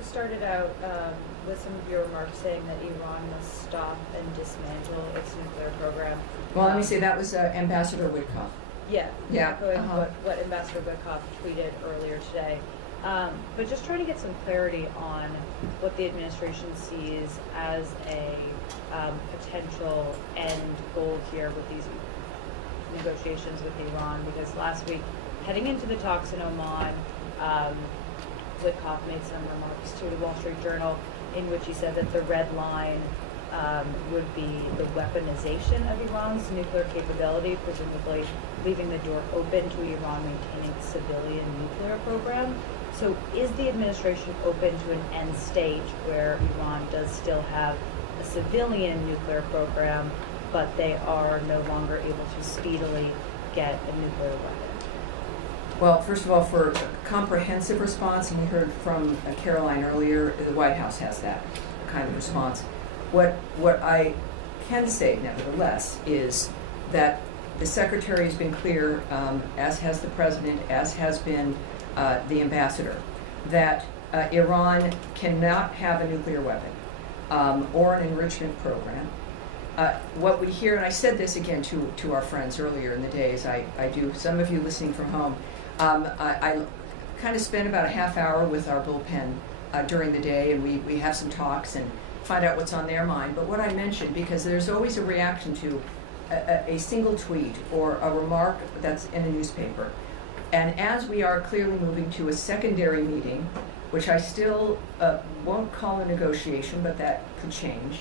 you started out with some of your remarks saying that Iran must stop and dismantle its nuclear program. Well, let me say that was Ambassador Witkoff. Yeah, Yeah. echoing what Ambassador Witkoff tweeted earlier today. But just trying to get some clarity on what the administration sees as a potential end goal here with these negotiations with Iran, because last week, heading into the talks in Oman, Witkoff made some remarks to the Wall Street Journal in which he said that the red line would be the weaponization of Iran's nuclear capability, presumably leaving the door open to Iran maintaining a civilian nuclear program. So is the administration open to an end state where Iran does still have a civilian nuclear program, but they are no longer able to speedily get a nuclear weapon? Well, first of all, for a comprehensive response, and we heard from Caroline earlier, the White House has that kind of response. What I can say, nevertheless, is that the Secretary has been clear, as has the President, as has been the Ambassador, that Iran cannot have a nuclear weapon or an enrichment program. What we hear, and I said this again to our friends earlier in the day, as I do, some of you listening from home, I kind of spend about a half hour with our bullpen during the day, and we have some talks and find out what's on their mind. But what I mentioned, because there's always a reaction to a single tweet or a remark that's in a newspaper. And as we are clearly moving to a secondary meeting, which I still won't call a negotiation, but that could change,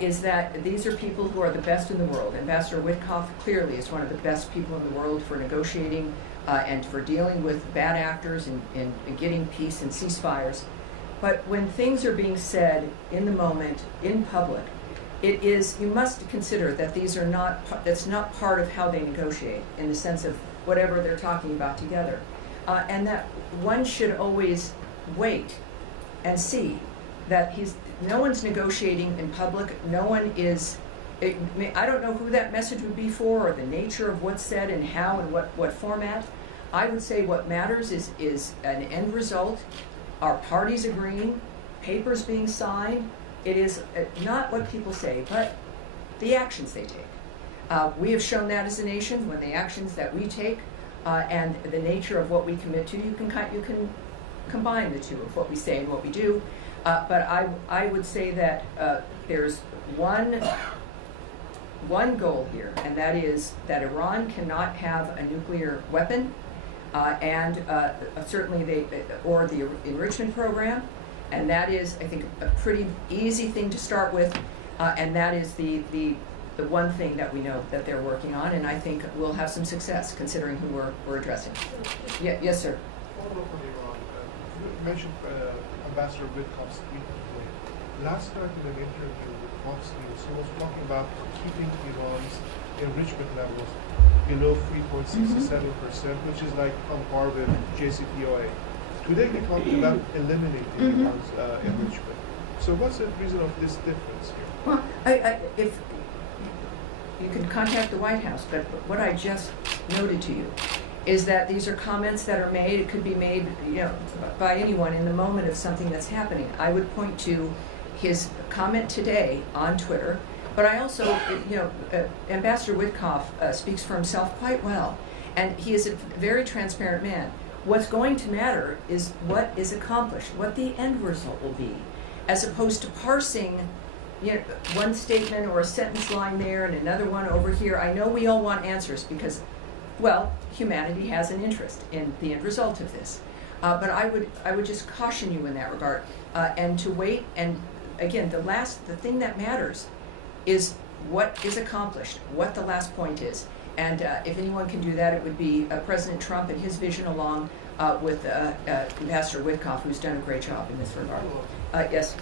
is that these are people who are the best in the world. Ambassador Witkoff clearly is one of the best people in the world for negotiating and for dealing with bad actors and getting peace and ceasefires. But when things are being said in the moment, in public, it is, you must consider that these are not, that's not part of how they negotiate in the sense of whatever they're talking about together. And that one should always wait and see that no one's negotiating in public, no one is, I don't know who that message would be for or the nature of what's said and how and what format. I would say what matters is an end result, our parties agreeing, papers being signed. It is not what people say, but the actions they take. We have shown that as a nation when the actions that we take and the nature of what we commit to, you can combine the two of what we say and what we do. But I would say that there's one goal here, and that is that Iran cannot have a nuclear weapon, and certainly or the enrichment program, and that is, I think, a pretty easy thing to start with, and that is the one thing that we know that they're working on, and I think we'll have some success considering who we're addressing. Yeah, yes, sir. Follow up on Iran. You mentioned Ambassador Witkoff's tweet today. Last night in an interview with Fox News, he was talking about keeping Iran's enrichment levels below 3.67%, which is like on par with JCPOA. Today they talked about eliminating Iran's enrichment. So what's the reason of this difference here? Well, if you can contact the White House, but what I just noted to you is that these are comments that are made. It could be made, by anyone in the moment of something that's happening. I would point to his comment today on Twitter, but I also, Ambassador Witkoff speaks for himself quite well, and he is a very transparent man. What's going to matter is what is accomplished, what the end result will be, as opposed to parsing one statement or a sentence line there and another one over here. I know we all want answers because, well, humanity has an interest in the end result of this. But I would just caution you in that regard, and to wait. And again, the thing that matters is what is accomplished, what the last point is. And if anyone can do that, it would be President Trump and his vision, along with Ambassador Witkoff, who's done a great job in this regard. Yes.